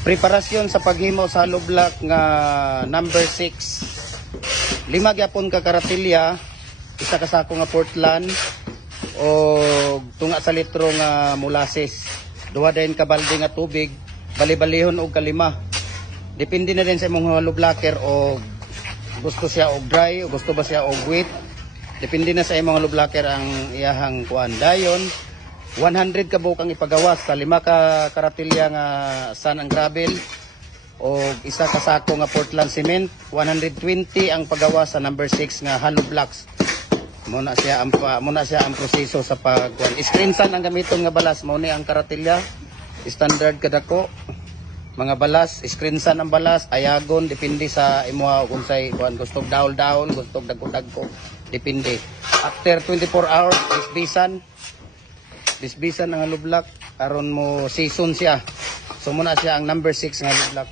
Preparasyon sa paghimo sa hollow block nga number 6. 5 gyapon ka karatilya, isa ka sako nga Portland o tunga sa litro nga molasses. Duha din ka balde nga tubig, bali-balihon og kalima. Depende na din sa imong hollow blocker o gusto siya og dry o gusto ba siya og wet. Depende na sa imong hollow blocker ang iyahang kuan. Dayon 100 ka buok ang ipagawas sa 5 ka karatilya nga sand and gravel o isa ka sako nga Portland cement. 120 ang pagawas sa number 6 nga hollow blocks. Muna siya ang proseso sa pagkuan. Screen sand ang gamiton nga balas, mao ni ang karatilya standard kadako. Mga balas, screen sand ang balas, ayagon depende sa imo unsay kuan, gusto dahol-dahol, gusto dagko-dagko, depende. After 24 hours disbisan ang hollow block aron mo season siya. So muna siya ang number 6 nga hollow block.